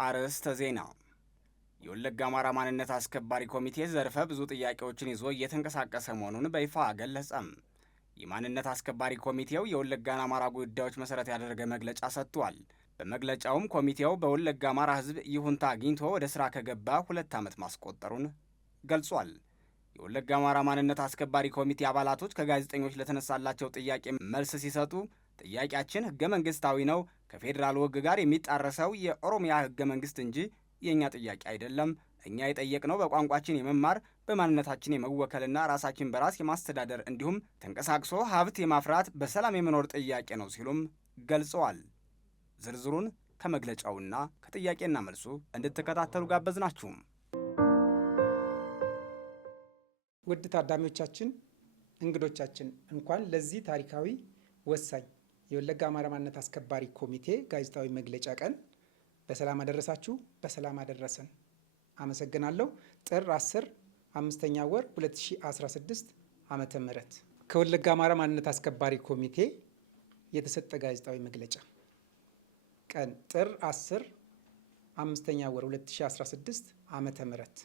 አርዕስተ ዜና። የወለጋ አማራ ማንነት አስከባሪ ኮሚቴ ዘርፈ ብዙ ጥያቄዎችን ይዞ እየተንቀሳቀሰ መሆኑን በይፋ ገለጸም። የማንነት አስከባሪ ኮሚቴው የወለጋን አማራ ጉዳዮች መሰረት ያደረገ መግለጫ ሰጥቷል። በመግለጫውም ኮሚቴው በወለጋ አማራ ሕዝብ ይሁንታ አግኝቶ ወደ ስራ ከገባ 2 ዓመት ማስቆጠሩን ገልጿል። የወለጋ አማራ ማንነት አስከባሪ ኮሚቴ አባላቶች ከጋዜጠኞች ለተነሳላቸው ጥያቄ መልስ ሲሰጡ ጥያቄያችን ህገ መንግስታዊ ነው፣ ከፌዴራል ወግ ጋር የሚጣረሰው የኦሮሚያ ህገ መንግስት እንጂ የእኛ ጥያቄ አይደለም። እኛ የጠየቅነው በቋንቋችን የመማር በማንነታችን የመወከልና ራሳችን በራስ የማስተዳደር እንዲሁም ተንቀሳቅሶ ሀብት የማፍራት በሰላም የመኖር ጥያቄ ነው ሲሉም ገልጸዋል። ዝርዝሩን ከመግለጫውና ከጥያቄና መልሱ እንድትከታተሉ ጋበዝናችሁም። ውድ ታዳሚዎቻችን፣ እንግዶቻችን እንኳን ለዚህ ታሪካዊ ወሳኝ የወለጋ አማራ ማንነት አስከባሪ ኮሚቴ ጋዜጣዊ መግለጫ ቀን በሰላም አደረሳችሁ፣ በሰላም አደረሰን። አመሰግናለሁ። ጥር 10 5ኛ ወር 2016 ዓመተ ምህረት ከወለጋ አማራ ማንነት አስከባሪ ኮሚቴ የተሰጠ ጋዜጣዊ መግለጫ ቀን ጥር 10 5ኛ ወር 2016 ዓመተ ምህረት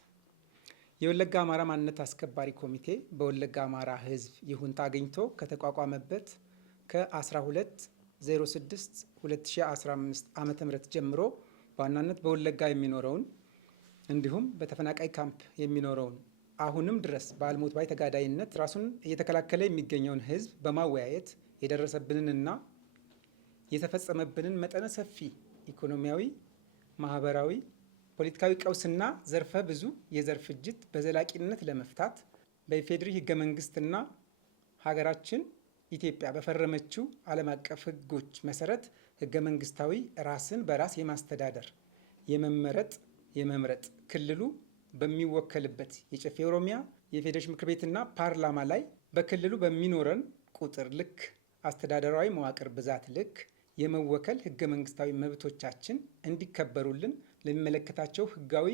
የወለጋ አማራ ማንነት አስከባሪ ኮሚቴ በወለጋ አማራ ህዝብ ይሁንታ አግኝቶ ከተቋቋመበት ከ12/06/2015 ዓመተ ምህረት ጀምሮ በዋናነት በወለጋ የሚኖረውን እንዲሁም በተፈናቃይ ካምፕ የሚኖረውን አሁንም ድረስ በአልሞት ባይ ተጋዳይነት ራሱን እየተከላከለ የሚገኘውን ህዝብ በማወያየት የደረሰብንንና የተፈጸመብንን መጠነ ሰፊ ኢኮኖሚያዊ፣ ማህበራዊ፣ ፖለቲካዊ ቀውስና ዘርፈ ብዙ የዘር ፍጅት በዘላቂነት ለመፍታት በኢፌዴሪ ህገ መንግስትና ሀገራችን ኢትዮጵያ በፈረመችው ዓለም አቀፍ ህጎች መሰረት ህገ መንግስታዊ ራስን በራስ የማስተዳደር የመምረጥ ክልሉ በሚወከልበት የጨፌ ኦሮሚያ የፌዴሬሽን ምክር ቤትና ፓርላማ ላይ በክልሉ በሚኖረን ቁጥር ልክ አስተዳደራዊ መዋቅር ብዛት ልክ የመወከል ህገ መንግስታዊ መብቶቻችን እንዲከበሩልን ለሚመለከታቸው ህጋዊ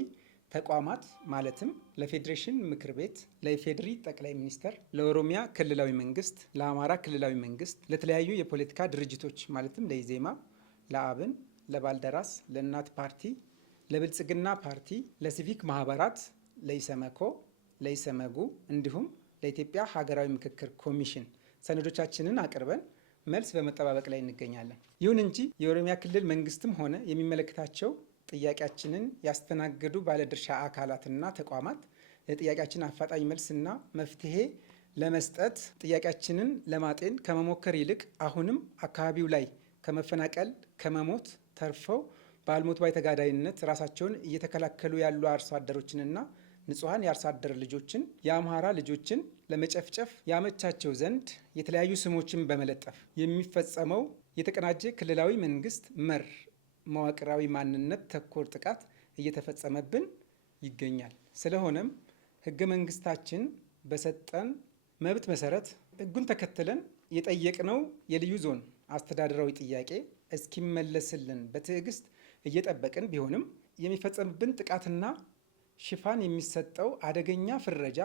ተቋማት ማለትም ለፌዴሬሽን ምክር ቤት፣ ለኢፌዴሪ ጠቅላይ ሚኒስተር፣ ለኦሮሚያ ክልላዊ መንግስት፣ ለአማራ ክልላዊ መንግስት፣ ለተለያዩ የፖለቲካ ድርጅቶች ማለትም ለኢዜማ፣ ለአብን፣ ለባልደራስ፣ ለእናት ፓርቲ፣ ለብልጽግና ፓርቲ፣ ለሲቪክ ማህበራት፣ ለኢሰመኮ፣ ለኢሰመጉ እንዲሁም ለኢትዮጵያ ሀገራዊ ምክክር ኮሚሽን ሰነዶቻችንን አቅርበን መልስ በመጠባበቅ ላይ እንገኛለን። ይሁን እንጂ የኦሮሚያ ክልል መንግስትም ሆነ የሚመለከታቸው ጥያቄያችንን ያስተናገዱ ባለድርሻ አካላትና ተቋማት ለጥያቄያችን አፋጣኝ መልስና መፍትሄ ለመስጠት ጥያቄያችንን ለማጤን ከመሞከር ይልቅ አሁንም አካባቢው ላይ ከመፈናቀል ከመሞት ተርፈው በአልሞት ባይ ተጋዳይነት ራሳቸውን እየተከላከሉ ያሉ አርሶ አደሮችንና ንጹሐን የአርሶ አደር ልጆችን የአምሃራ ልጆችን ለመጨፍጨፍ ያመቻቸው ዘንድ የተለያዩ ስሞችን በመለጠፍ የሚፈጸመው የተቀናጀ ክልላዊ መንግስት መር መዋቅራዊ ማንነት ተኮር ጥቃት እየተፈጸመብን ይገኛል። ስለሆነም ህገ መንግስታችን በሰጠን መብት መሰረት ህጉን ተከትለን የጠየቅነው የልዩ ዞን አስተዳደራዊ ጥያቄ እስኪመለስልን በትዕግስት እየጠበቅን ቢሆንም የሚፈጸምብን ጥቃትና ሽፋን የሚሰጠው አደገኛ ፍረጃ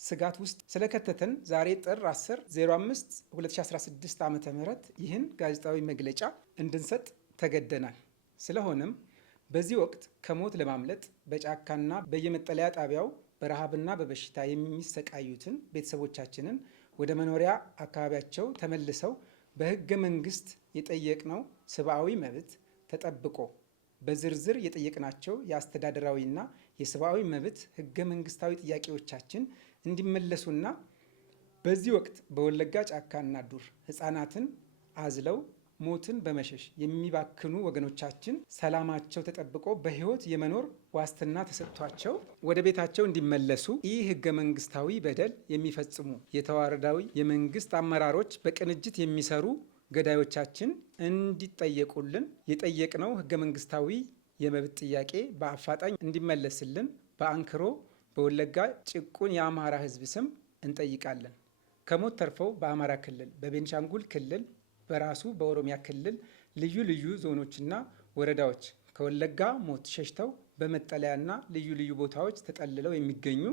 ስጋት ውስጥ ስለከተተን ዛሬ ጥር 10/05/2016 ዓመተ ምህረት ይህን ጋዜጣዊ መግለጫ እንድንሰጥ ተገደናል። ስለሆነም በዚህ ወቅት ከሞት ለማምለጥ በጫካና በየመጠለያ ጣቢያው በረሃብና በበሽታ የሚሰቃዩትን ቤተሰቦቻችንን ወደ መኖሪያ አካባቢያቸው ተመልሰው በህገ መንግስት የጠየቅነው ሰብአዊ መብት ተጠብቆ በዝርዝር የጠየቅናቸው የአስተዳደራዊና የሰብአዊ መብት ህገ መንግስታዊ ጥያቄዎቻችን እንዲመለሱና በዚህ ወቅት በወለጋ ጫካና ዱር ህፃናትን አዝለው ሞትን በመሸሽ የሚባክኑ ወገኖቻችን ሰላማቸው ተጠብቆ በህይወት የመኖር ዋስትና ተሰጥቷቸው ወደ ቤታቸው እንዲመለሱ ይህ ህገ መንግስታዊ በደል የሚፈጽሙ የተዋረዳዊ የመንግስት አመራሮች በቅንጅት የሚሰሩ ገዳዮቻችን እንዲጠየቁልን የጠየቅነው ህገ መንግስታዊ የመብት ጥያቄ በአፋጣኝ እንዲመለስልን በአንክሮ በወለጋ ጭቁን የአማራ ህዝብ ስም እንጠይቃለን። ከሞት ተርፈው በአማራ ክልል፣ በቤንሻንጉል ክልል በራሱ በኦሮሚያ ክልል ልዩ ልዩ ዞኖችና ወረዳዎች ከወለጋ ሞት ሸሽተው በመጠለያና ልዩ ልዩ ቦታዎች ተጠልለው የሚገኙ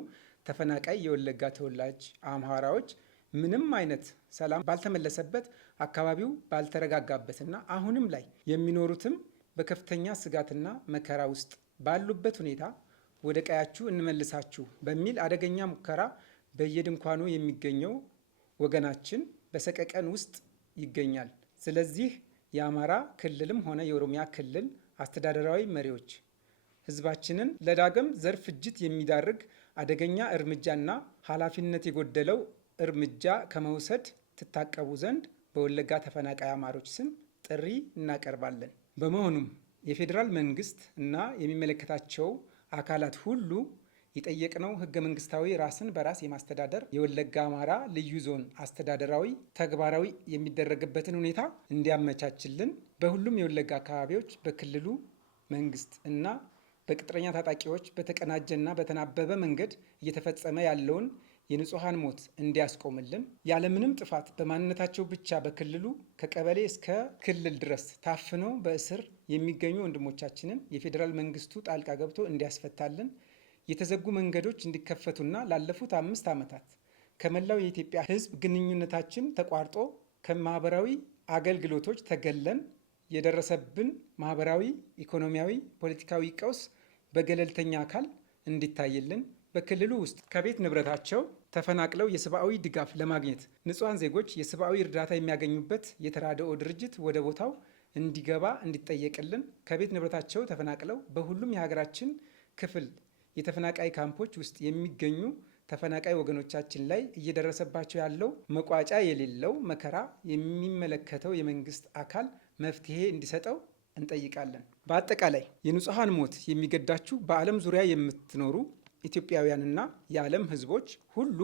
ተፈናቃይ የወለጋ ተወላጅ አምሃራዎች ምንም አይነት ሰላም ባልተመለሰበት አካባቢው ባልተረጋጋበትና አሁንም ላይ የሚኖሩትም በከፍተኛ ስጋትና መከራ ውስጥ ባሉበት ሁኔታ ወደ ቀያችሁ እንመልሳችሁ በሚል አደገኛ ሙከራ በየድንኳኑ የሚገኘው ወገናችን በሰቀቀን ውስጥ ይገኛል። ስለዚህ የአማራ ክልልም ሆነ የኦሮሚያ ክልል አስተዳደራዊ መሪዎች ህዝባችንን ለዳግም ዘር ፍጅት የሚዳርግ አደገኛ እርምጃና ኃላፊነት የጎደለው እርምጃ ከመውሰድ ትታቀቡ ዘንድ በወለጋ ተፈናቃይ አማሮች ስም ጥሪ እናቀርባለን። በመሆኑም የፌዴራል መንግስት እና የሚመለከታቸው አካላት ሁሉ የጠየቅነው ህገ መንግስታዊ ራስን በራስ የማስተዳደር የወለጋ አማራ ልዩ ዞን አስተዳደራዊ ተግባራዊ የሚደረግበትን ሁኔታ እንዲያመቻችልን በሁሉም የወለጋ አካባቢዎች በክልሉ መንግስት እና በቅጥረኛ ታጣቂዎች በተቀናጀና በተናበበ መንገድ እየተፈጸመ ያለውን የንጹሐን ሞት እንዲያስቆምልን ያለምንም ጥፋት በማንነታቸው ብቻ በክልሉ ከቀበሌ እስከ ክልል ድረስ ታፍነው በእስር የሚገኙ ወንድሞቻችንን የፌዴራል መንግስቱ ጣልቃ ገብቶ እንዲያስፈታልን የተዘጉ መንገዶች እንዲከፈቱና ላለፉት 5 ዓመታት ከመላው የኢትዮጵያ ህዝብ ግንኙነታችን ተቋርጦ ከማህበራዊ አገልግሎቶች ተገለን የደረሰብን ማህበራዊ፣ ኢኮኖሚያዊ፣ ፖለቲካዊ ቀውስ በገለልተኛ አካል እንዲታይልን በክልሉ ውስጥ ከቤት ንብረታቸው ተፈናቅለው የሰብአዊ ድጋፍ ለማግኘት ንጹሐን ዜጎች የሰብአዊ እርዳታ የሚያገኙበት የተራድኦ ድርጅት ወደ ቦታው እንዲገባ እንዲጠየቅልን ከቤት ንብረታቸው ተፈናቅለው በሁሉም የሀገራችን ክፍል የተፈናቃይ ካምፖች ውስጥ የሚገኙ ተፈናቃይ ወገኖቻችን ላይ እየደረሰባቸው ያለው መቋጫ የሌለው መከራ የሚመለከተው የመንግስት አካል መፍትሄ እንዲሰጠው እንጠይቃለን። በአጠቃላይ የንጹሐን ሞት የሚገዳችሁ በዓለም ዙሪያ የምትኖሩ ኢትዮጵያውያንና የዓለም ህዝቦች ሁሉ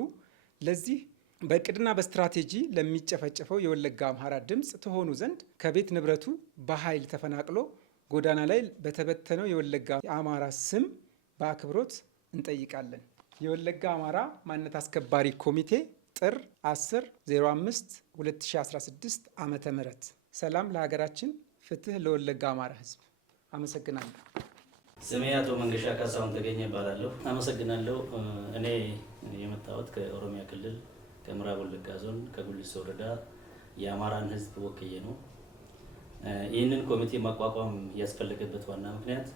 ለዚህ በእቅድና በስትራቴጂ ለሚጨፈጨፈው የወለጋ አምሃራ ድምፅ ትሆኑ ዘንድ ከቤት ንብረቱ በኃይል ተፈናቅሎ ጎዳና ላይ በተበተነው የወለጋ አማራ ስም በአክብሮት እንጠይቃለን። የወለጋ አማራ ማንነት አስከባሪ ኮሚቴ ጥር 10/05/2016 ዓመተ ምህረት። ሰላም ለሀገራችን፣ ፍትህ ለወለጋ አማራ ህዝብ። አመሰግናለሁ። ስሜ አቶ መንገሻ ካሳሁን ተገኘ እባላለሁ። አመሰግናለሁ። እኔ የመጣሁት ከኦሮሚያ ክልል ከምዕራብ ወለጋ ዞን ከጉልሶ ወረዳ የአማራን ህዝብ ወክዬ ነው። ይህንን ኮሚቴ ማቋቋም ያስፈለገበት ዋና ምክንያት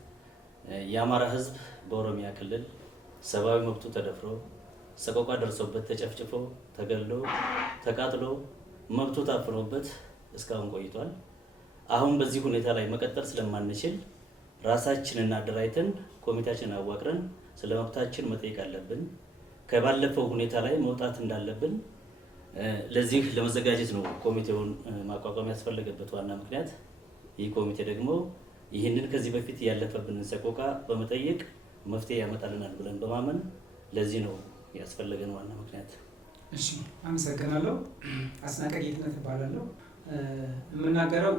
የአማራ ህዝብ በኦሮሚያ ክልል ሰብአዊ መብቱ ተደፍሮ ሰቆቃ ደርሶበት ተጨፍጭፎ ተገሎ ተቃጥሎ መብቱ ታፍኖበት እስካሁን ቆይቷል። አሁን በዚህ ሁኔታ ላይ መቀጠል ስለማንችል ራሳችንን አደራጅተን ኮሚቴያችንን አዋቅረን ስለ መብታችን መጠየቅ አለብን። ከባለፈው ሁኔታ ላይ መውጣት እንዳለብን ለዚህ ለመዘጋጀት ነው ኮሚቴውን ማቋቋም ያስፈለገበት ዋና ምክንያት። ይህ ኮሚቴ ደግሞ ይህንን ከዚህ በፊት ያለፈብንን ሰቆቃ በመጠየቅ መፍትሄ ያመጣልናል ብለን በማመን ለዚህ ነው ያስፈለገን ዋና ምክንያት። እሺ፣ አመሰግናለሁ። አስናቀ ጌትነት እባላለሁ። የምናገረው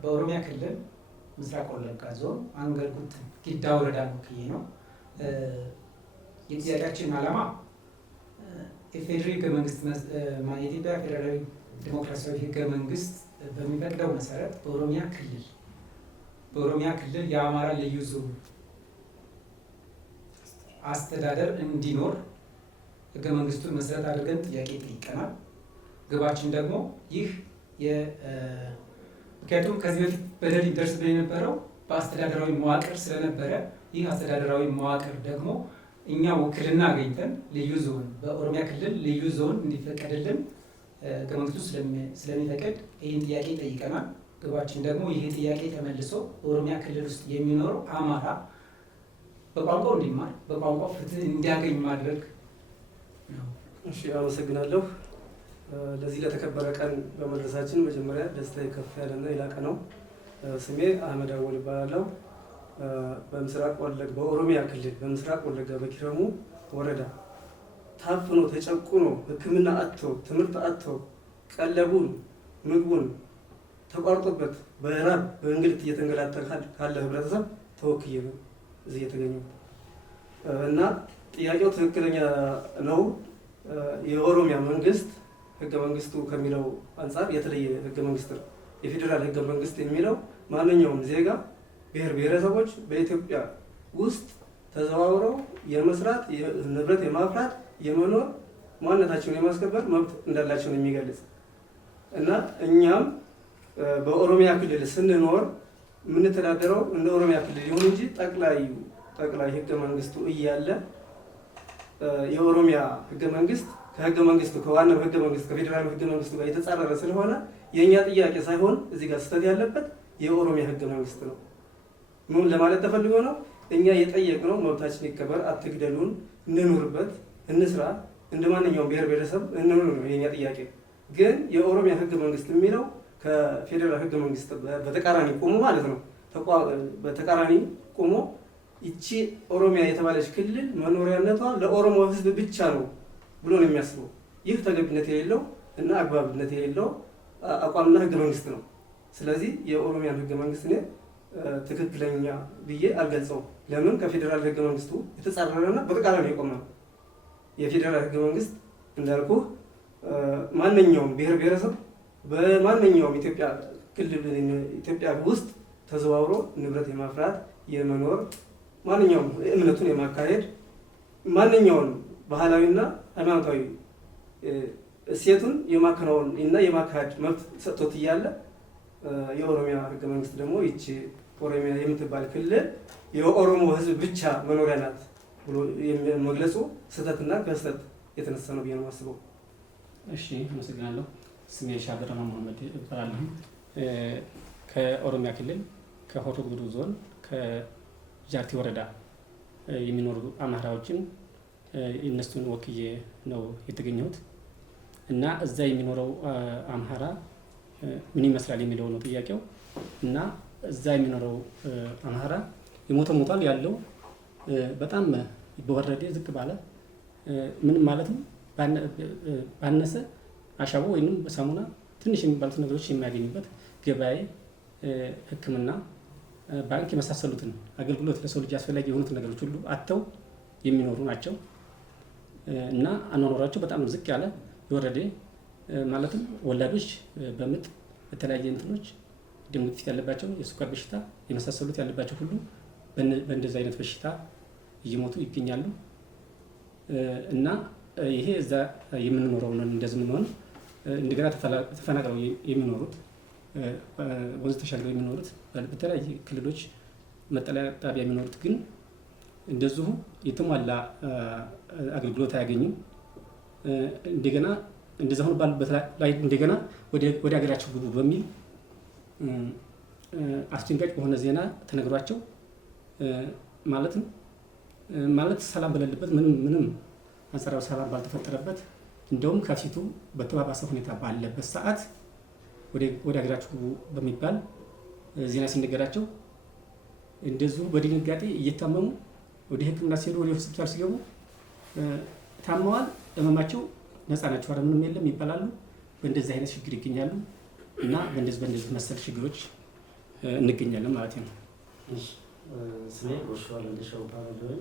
በኦሮሚያ ክልል ምስራቅ ወለጋ ዞን አንገርጉት ጊዳ ወረዳ ወክዬ ነው። የጥያቄያችን ዓላማ የፌዴራል ህገ መንግስት የኢትዮጵያ ፌዴራላዊ ዲሞክራሲያዊ ህገ መንግስት በሚፈቅደው መሰረት በኦሮሚያ ክልል የአማራ ልዩ ዞን አስተዳደር እንዲኖር ህገ መንግስቱን መሰረት አድርገን ጥያቄ ጠይቀናል። ግባችን ደግሞ ይህ ምክንያቱም ከዚህ በፊት በደል ይደርስብን የነበረው በአስተዳደራዊ መዋቅር ስለነበረ ይህ አስተዳደራዊ መዋቅር ደግሞ እኛ ውክልና አገኝተን ልዩ ዞን በኦሮሚያ ክልል ልዩ ዞን እንዲፈቀድልን ህገ መንግስቱ ስለሚፈቅድ ይህን ጥያቄ ጠይቀናል። ግባችን ደግሞ ይህ ጥያቄ ተመልሶ በኦሮሚያ ክልል ውስጥ የሚኖረው አማራ በቋንቋው እንዲማር በቋንቋው ፍትህ እንዲያገኝ ማድረግ ነው። እሺ፣ አመሰግናለሁ። ለዚህ ለተከበረ ቀን በመድረሳችን መጀመሪያ ደስታ ከፍ ያለና የላቀ ነው። ስሜ አህመድ አወል እባላለሁ። በኦሮሚያ ክልል በምስራቅ ወለጋ በኪረሙ ወረዳ ታፍኖ ተጨቁኖ ሕክምና አጥቶ ትምህርት አጥቶ ቀለቡን ምግቡን ተቋርጦበት በራብ በእንግልት እየተንገላታ ካለ ህብረተሰብ ተወክዬ ነው እዚህ የተገኘው እና ጥያቄው ትክክለኛ ነው። የኦሮሚያ መንግስት ህገ መንግስቱ ከሚለው አንጻር የተለየ ህገ መንግስት ነው። የፌዴራል ህገ መንግስት የሚለው ማንኛውም ዜጋ ብሔር ብሔረሰቦች በኢትዮጵያ ውስጥ ተዘዋውረው የመስራት ንብረት የማፍራት የመኖር ማንነታቸውን የማስከበር መብት እንዳላቸው የሚገልጽ እና እኛም በኦሮሚያ ክልል ስንኖር የምንተዳደረው እንደ ኦሮሚያ ክልል ይሁን እንጂ ጠቅላይ ህገ መንግስቱ እያለ የኦሮሚያ ህገ መንግስት ከህገ መንግስቱ ከዋናው ህገ መንግስት ከፌዴራል ህገ መንግስቱ ጋር የተጻረረ ስለሆነ የእኛ ጥያቄ ሳይሆን እዚህ ጋር ስህተት ያለበት የኦሮሚያ ህገ መንግስት ነው። ምን ለማለት ተፈልጎ ነው? እኛ የጠየቅነው መብታችን ይከበር፣ አትግደሉን፣ እንኑርበት፣ እንስራ፣ እንደ ማንኛውም ብሔር ብሔረሰብ እንኑር ነው የኛ ጥያቄ። ግን የኦሮሚያ ህገ መንግስት የሚለው ከፌዴራል ህገ መንግስት በተቃራኒ ቆሞ ማለት ነው። በተቃራኒ ቆሞ ይቺ ኦሮሚያ የተባለች ክልል መኖሪያነቷ ለኦሮሞ ህዝብ ብቻ ነው ብሎ ነው የሚያስበው። ይህ ተገቢነት የሌለው እና አግባብነት የሌለው አቋምና ህገ መንግስት ነው። ስለዚህ የኦሮሚያን ህገ መንግስት እኔ ትክክለኛ ብዬ አልገልጸውም። ለምን? ከፌዴራል ህገ መንግስቱ የተጻረረና በተቃራኒ የቆመ ነው። የፌዴራል ህገ መንግስት እንዳልኩ ማንኛውም ብሔር ብሔረሰብ በማንኛውም ኢትዮጵያ ውስጥ ተዘዋውሮ ንብረት የማፍራት የመኖር ማንኛውም እምነቱን የማካሄድ ማንኛውም ባህላዊና ሃይማኖታዊ እሴቱን የማከናወን እና የማካሄድ መብት ሰጥቶት እያለ የኦሮሚያ ህገ መንግስት ደግሞ ይቺ ኦሮሚያ የምትባል ክልል የኦሮሞ ህዝብ ብቻ መኖሪያ ናት ብሎ መግለጹ ስህተትና ከስህተት የተነሳ ነው ብዬ ነው የማስበው። እሺ፣ አመሰግናለሁ። ስሜ ሻገር መሐመድ እባላለሁ። ከኦሮሚያ ክልል ከሆሮ ጉዱሩ ዞን ከጃርቴ ወረዳ የሚኖሩ አማራዎችን እነሱን ወክዬ ነው የተገኘሁት እና እዛ የሚኖረው አማራ ምን ይመስላል የሚለው ነው ጥያቄው። እና እዛ የሚኖረው አማራ የሞተው ሞቷል፣ ያለው በጣም በወረደ ዝቅ ባለ ምንም ማለትም ባነሰ አሻቦ ወይንም ሳሙና ትንሽ የሚባሉት ነገሮች የሚያገኙበት ገበያ፣ ሕክምና፣ ባንክ የመሳሰሉትን አገልግሎት ለሰው ልጅ አስፈላጊ የሆኑትን ነገሮች ሁሉ አጥተው የሚኖሩ ናቸው እና አኗኗራቸው በጣም ዝቅ ያለ የወረደ ማለትም ወላዶች በምጥ በተለያየ እንትኖች ደም ግፊት ያለባቸው፣ የስኳር በሽታ የመሳሰሉት ያለባቸው ሁሉ በእንደዚህ አይነት በሽታ እየሞቱ ይገኛሉ እና ይሄ እዛ የምንኖረው ነው። እንደዚህ የምንሆን እንደገና ተፈናቅለው የሚኖሩት ወንዝ ተሻግረው የሚኖሩት በተለያየ ክልሎች መጠለያ ጣቢያ የሚኖሩት ግን እንደዚሁ የተሟላ አገልግሎት አያገኙም። እንደገና እንደዛ ሆኖ ባሉበት ላይ እንደገና ወደ ሀገራቸው ግቡ በሚል አስደንጋጭ በሆነ ዜና ተነግሯቸው ማለት ሰላም በሌለበት ምንም አንጻራዊ ሰላም ባልተፈጠረበት እንደውም ከፊቱ በተባባሰ ሁኔታ ባለበት ሰዓት ወደ ሀገራቸው ግቡ በሚባል ዜና ሲነገራቸው እንደዚሁ በድንጋጤ እየታመሙ ወደ ሕክምና ሲሄዱ ወደ ሆስፒታል ሲገቡ ታመዋል፣ ህመማቸው ነፃ ናቸው፣ ኧረ ምንም የለም ይባላሉ። በእንደዚህ አይነት ችግር ይገኛሉ እና በእንደዚህ መሰል ችግሮች እንገኛለን ማለት ነው። ስሜ ጎሽዋል እንደሻው ባለኝ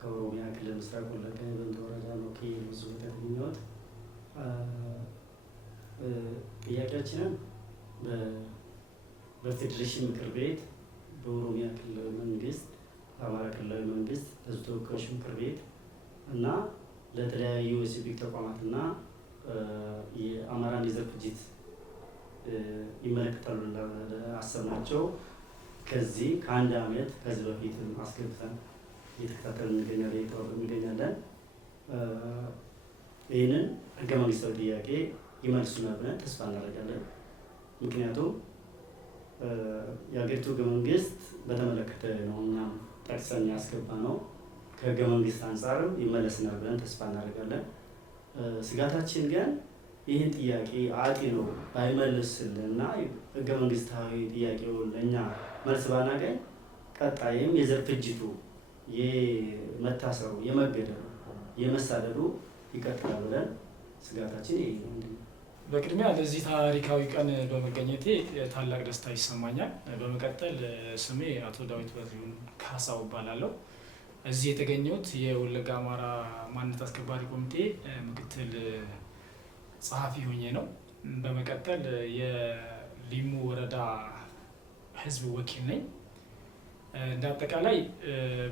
ከኦሮሚያ ክልል ምስራቅ ወለጋ በንተ ወረዳ ነው ብዙ ተገኘሁት። ጥያቄያችንን በፌዴሬሽን ምክር ቤት፣ በኦሮሚያ ክልላዊ መንግስት፣ በአማራ ክልላዊ መንግስት፣ ለህዝብ ተወካዮች ምክር ቤት እና ለተለያዩ የሲቪክ ተቋማትና የአማራን የዘር ፍጅት ይመለከታሉ አሰብናቸው ከዚህ ከአንድ ዓመት ከዚህ በፊት አስገብተን እየተከታተልን እንገኛለን። ይህንን ህገ መንግስታዊ ጥያቄ ይመልሱናል ብለን ተስፋ እናደርጋለን። ምክንያቱም የሀገሪቱ ህገ መንግስት በተመለከተ ነው እና ጠቅሰን ያስገባ ነው። ከህገ መንግስት አንጻርም ይመለስናል ብለን ተስፋ እናደርጋለን። ስጋታችን ግን ይህን ጥያቄ ነው ባይመልስልን እና ህገ መንግስታዊ ጥያቄውን ለእኛ መልስ ባናገኝ ቀጣይም የዘር ፍጅቱ፣ የመታሰሩ፣ የመገደሉ፣ የመሳደዱ ይቀጥላል ብለን ስጋታችን ይሄ ነው። በቅድሚያ ለዚህ ታሪካዊ ቀን በመገኘቴ ታላቅ ደስታ ይሰማኛል። በመቀጠል ስሜ አቶ ዳዊት በሪሁን ካሳው እባላለሁ። እዚህ የተገኘሁት የወለጋ አማራ ማንነት አስከባሪ ኮሚቴ ምክትል ጸሐፊ ሆኜ ነው። በመቀጠል የሊሙ ወረዳ ህዝብ ወኪል ነኝ። እንደ አጠቃላይ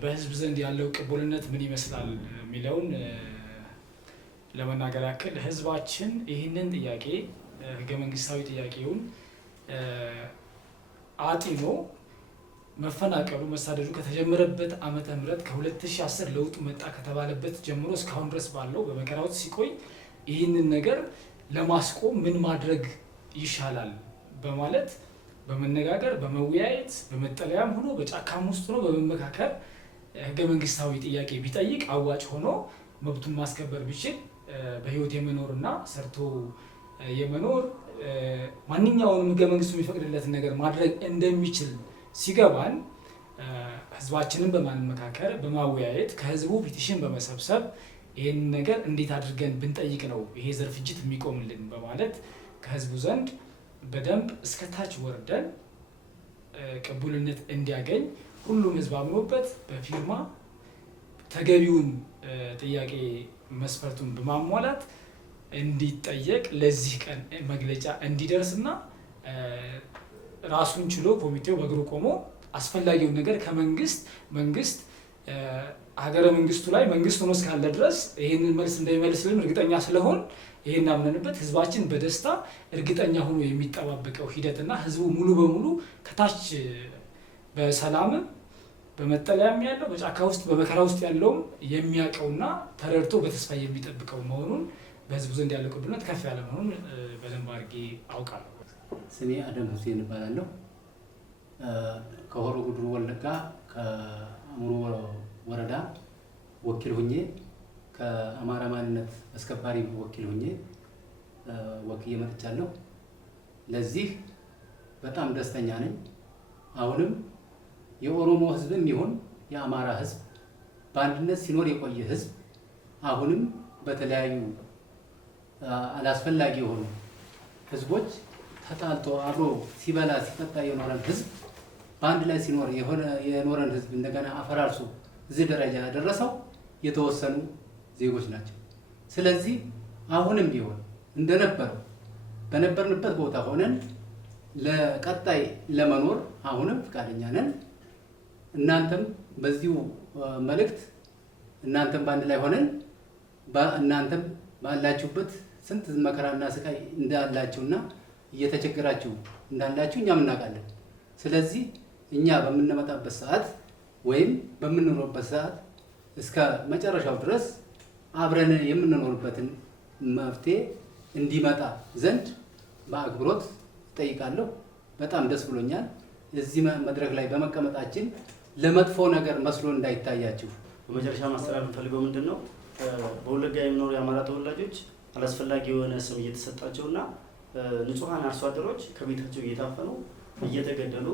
በህዝብ ዘንድ ያለው ቅቡልነት ምን ይመስላል የሚለውን ለመናገር ያክል ህዝባችን ይህንን ጥያቄ ህገ መንግስታዊ ጥያቄውን አጢኖ መፈናቀሉ መሳደዱ ከተጀመረበት ዓመተ ምህረት ከ2010 ለውጡ መጣ ከተባለበት ጀምሮ እስካሁን ድረስ ባለው በመከራዎች ሲቆይ ይህንን ነገር ለማስቆም ምን ማድረግ ይሻላል በማለት በመነጋገር በመወያየት በመጠለያም ሆኖ በጫካም ውስጥ ሆኖ በመመካከር ህገ መንግስታዊ ጥያቄ ቢጠይቅ አዋጭ ሆኖ መብቱን ማስከበር ቢችል በህይወት የመኖርና ሰርቶ የመኖር ማንኛውንም ህገ መንግስቱ የሚፈቅድለትን ነገር ማድረግ እንደሚችል ሲገባን ህዝባችንን በማንመካከር በማወያየት ከህዝቡ ፒቲሽን በመሰብሰብ ይህን ነገር እንዴት አድርገን ብንጠይቅ ነው ይሄ ዘር ፍጅት የሚቆምልን በማለት ከህዝቡ ዘንድ በደንብ እስከ ታች ወርደን ቅቡልነት እንዲያገኝ ሁሉም ህዝብ አምኖበት በፊርማ ተገቢውን ጥያቄ መስፈርቱን በማሟላት እንዲጠየቅ ለዚህ ቀን መግለጫ እንዲደርስና ራሱን ችሎ ኮሚቴው በእግሩ ቆሞ አስፈላጊውን ነገር መንግስት ሀገረ መንግስቱ ላይ መንግስት ሆኖ እስካለ ድረስ ይህንን መልስ እንደሚመልስልን እርግጠኛ ስለሆን ይህን አምነንበት ህዝባችን በደስታ እርግጠኛ ሆኖ የሚጠባበቀው ሂደትና ህዝቡ ሙሉ በሙሉ ከታች በሰላምም በመጠለያም ያለው በጫካ ውስጥ በመከራ ውስጥ ያለውም የሚያውቀውና ተረድቶ በተስፋ የሚጠብቀው መሆኑን በህዝቡ ዘንድ ያለው ቅቡልነት ከፍ ያለ መሆኑን በደንብ አድርጌ አውቃለሁ። ስሜ አደም ሁሴን እባላለሁ። ከሆሮ ጉዱሩ ወለጋ ከአሙሩ ወረዳ ወኪል ሁኜ ከአማራ ማንነት አስከባሪ ወኪል ሁኜ ወክዬ መጥቻለሁ። ለዚህ በጣም ደስተኛ ነኝ። አሁንም የኦሮሞ ህዝብም ይሁን የአማራ ህዝብ በአንድነት ሲኖር የቆየ ህዝብ አሁንም በተለያዩ አላስፈላጊ የሆኑ ህዝቦች ተጣልቶ አብሮ ሲበላ ሲጠጣ የኖረን ህዝብ በአንድ ላይ ሲኖር የኖረን ህዝብ እንደገና አፈራርሶ እዚህ ደረጃ ያደረሰው የተወሰኑ ዜጎች ናቸው። ስለዚህ አሁንም ቢሆን እንደነበረው በነበርንበት ቦታ ሆነን ለቀጣይ ለመኖር አሁንም ፈቃደኛ ነን። እናንተም በዚሁ መልእክት እናንተም በአንድ ላይ ሆነን እናንተም ባላችሁበት ስንት መከራና ስቃይ እንዳላችሁና እየተቸገራችሁ እንዳላችሁ እኛም እናውቃለን። ስለዚህ እኛ በምንመጣበት ሰዓት ወይም በምንኖርበት ሰዓት እስከ መጨረሻው ድረስ አብረን የምንኖርበትን መፍትሄ እንዲመጣ ዘንድ በአክብሮት እጠይቃለሁ። በጣም ደስ ብሎኛል። እዚህ መድረክ ላይ በመቀመጣችን ለመጥፎ ነገር መስሎ እንዳይታያችሁ። በመጨረሻ ማስተላለፍ የምፈልገው ምንድን ነው፣ በወለጋ የሚኖሩ የአማራ ተወላጆች አላስፈላጊ የሆነ ስም እየተሰጣቸውና ንጹሐን አርሶ አደሮች ከቤታቸው እየታፈኑ እየተገደሉ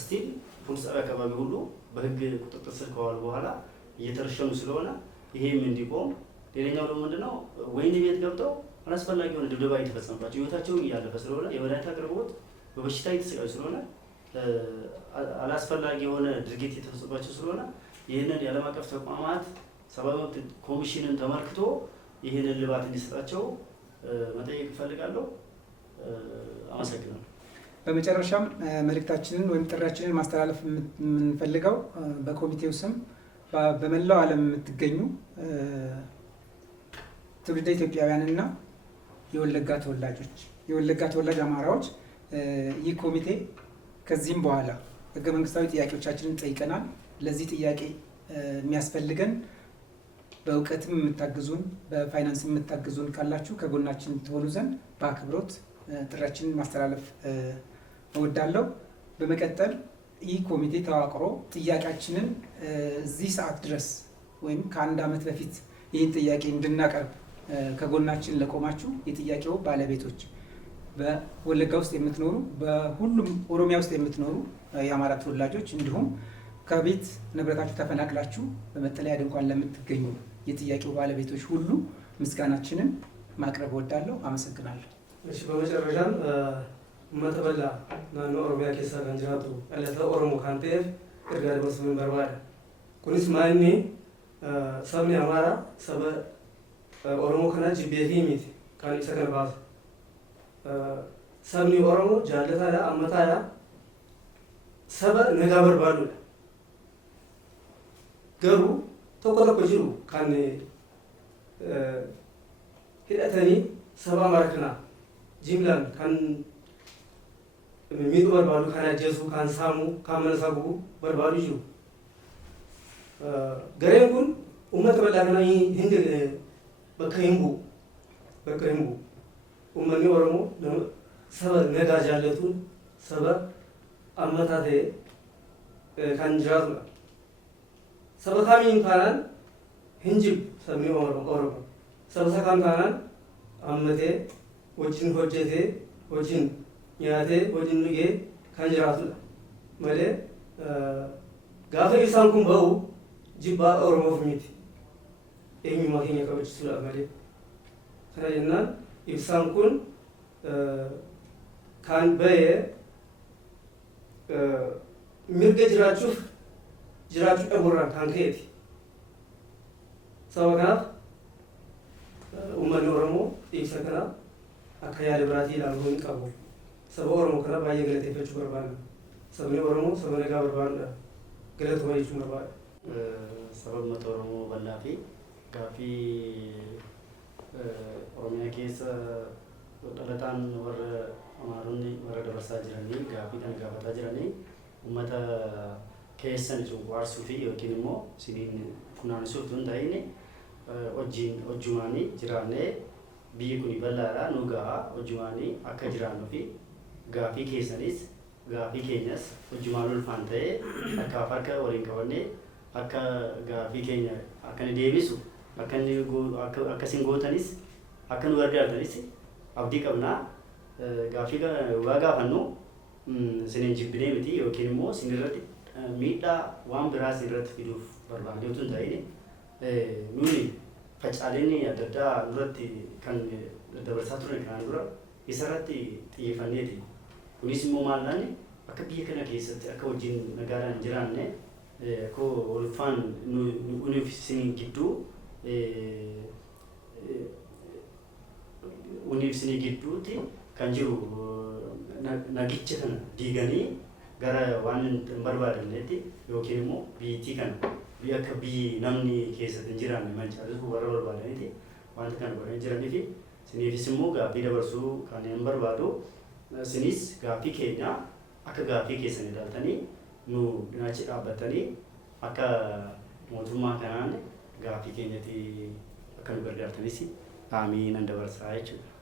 ስቲል ፖሊስ ጣቢያ አካባቢ ሁሉ በህግ ቁጥጥር ስር ከዋሉ በኋላ እየተረሸኑ ስለሆነ ይሄም እንዲቆም። ሌላኛው ደግሞ ምንድነው ወይን ቤት ገብተው አላስፈላጊ የሆነ ድብደባ እየተፈጸመባቸው ህይወታቸውን እያለፈ ስለሆነ የመድኃኒት አቅርቦት በበሽታ እየተሰቃዩ ስለሆነ አላስፈላጊ የሆነ ድርጊት የተፈጸመባቸው ስለሆነ ይህንን የዓለም አቀፍ ተቋማት ሰብአዊ መብት ኮሚሽንን ተመልክቶ ይህንን ልባት እንዲሰጣቸው መጠየቅ እፈልጋለሁ። አመሰግናለሁ። በመጨረሻም መልእክታችንን ወይም ጥሪያችንን ማስተላለፍ የምንፈልገው በኮሚቴው ስም በመላው ዓለም የምትገኙ ትውልደ ኢትዮጵያውያንና የወለጋ ተወላጅ አማራዎች ይህ ኮሚቴ ከዚህም በኋላ ህገ መንግስታዊ ጥያቄዎቻችንን ጠይቀናል። ለዚህ ጥያቄ የሚያስፈልገን በእውቀትም የምታግዙን በፋይናንስ የምታግዙን ካላችሁ ከጎናችን ትሆኑ ዘንድ በአክብሮት ጥሪያችንን ማስተላለፍ እወዳለሁ። በመቀጠል ይህ ኮሚቴ ተዋቅሮ ጥያቄያችንን እዚህ ሰዓት ድረስ ወይም ከአንድ ዓመት በፊት ይህን ጥያቄ እንድናቀርብ ከጎናችን ለቆማችሁ የጥያቄው ባለቤቶች በወለጋ ውስጥ የምትኖሩ በሁሉም ኦሮሚያ ውስጥ የምትኖሩ የአማራ ተወላጆች እንዲሁም ከቤት ንብረታችሁ ተፈናቅላችሁ በመጠለያ ድንኳን ለምትገኙ የጥያቄው ባለቤቶች ሁሉ ምስጋናችንን ማቅረብ እወዳለሁ። አመሰግናለሁ። እሺ፣ በመጨረሻም መተበላ ናኖ ኦሮሚያ ኬሳ ገንጅራቱ አለተ ኦሮሞ ካንቴፍ እርጋር መስሉን በርባዳ ኩኒስ ማኒ ሰብኒ አማራ ሰበ ኦሮሞ ከና ጂቤቲ ሚት ካን ሰከን ባስ ሰብኒ ኦሮሞ ጃለታዳ አመታዳ ሰበ ነጋ በርባዱ ገሩ ተቆለቆ ጅሩ ካን ሂደተኒ ሰባ ማረክና ጂምላን ካን miidhuu barbaadu, kan ajjeesuu, kan saamuu, kan mana isaa gubuu barbaadu jiru. Gareen kun uummata bal'aa kana bakka hin bu'u. Uummanni Oromoo saba nagaa jaallatuun saba ammataa ta'e kan jiraatudha. Saba kamiin taanaan hin jiru sabni Oromoo. Saba isaa kam taanaan ammatee wajjin hojjetee wajjin nyaatee wajjin dhugee kan jiraatudha malee gaafa ibsaan kun ba'u jibbaa Oromoof miti. Eenyummaa keenya kabachisuudhaaf malee. Kana jennaan ibsaan kun kan ba'ee mirga jiraachuu dhabuurraan kan ka'eeti. Sababa kanaaf uummanni Oromoo ibsa kana akka yaada biraatii ilaaluu hin qabu. Saba Oromoo kana baay'ee galateeffachuu barbaada. Sabni Oromoo saba nagaa barbaadudha. Galatuma jechuun barbaada. Saba uummata Oromoo bal'aa fi gaaffii Oromiyaa keessa dhalataan warra Amaaronni warra dabarsaa jiranii gaaffii kana gaafataa jiranii uummata keessan waarsuu fi yookiin immoo isiniin funaanisuuf tun ta'in hojjumaanii jiraannee biyyi kun bal'aadha nu gahaa hojjumaanii akka jiraannuu fi gaaffii keessanis gaaffii keenyas hojjumaan ulfaan ta'ee akka harka waliin qabannee akka gaaffii keenya akka ni deebisu akka isin gootanis akka nu gargaartanis abdii qabnaa. Gaaffii kana waa gaafannu isiniin jibbinee miti yookiin immoo isin irratti miidhaa waan biraa isin irratti fiduuf barbaadee utuu hin ta'in nuyi facaaleen adda addaa duratti kan dabarsaa turan kanaan dura isarratti xiyyeeffanneeti. Kunis immoo maallaan akka biyya kana keessatti akka wajjin nagaadhaan hin jiraanne akka ulfaan nuuf isin gidduu uniifsinii gidduutti kan jiru nagicha kana diiganii gara waan hin barbaadannetti yookiin immoo biyyittii kana akka biyyi namni keessatti hin jiraanne mancaasuu warra barbaadaniiti wanta kana godhanii jiranii fi isiniifis immoo gaaffii dabarsuu kan hin barbaadu isinis gaaffii keenya akka gaaffii keessan ilaaltanii nu cinaachi dhaabbatanii akka mootummaa kanaan gaaffii keenyatti akka nu gargaartanis dhaamii nan dabarsaa jechuudha.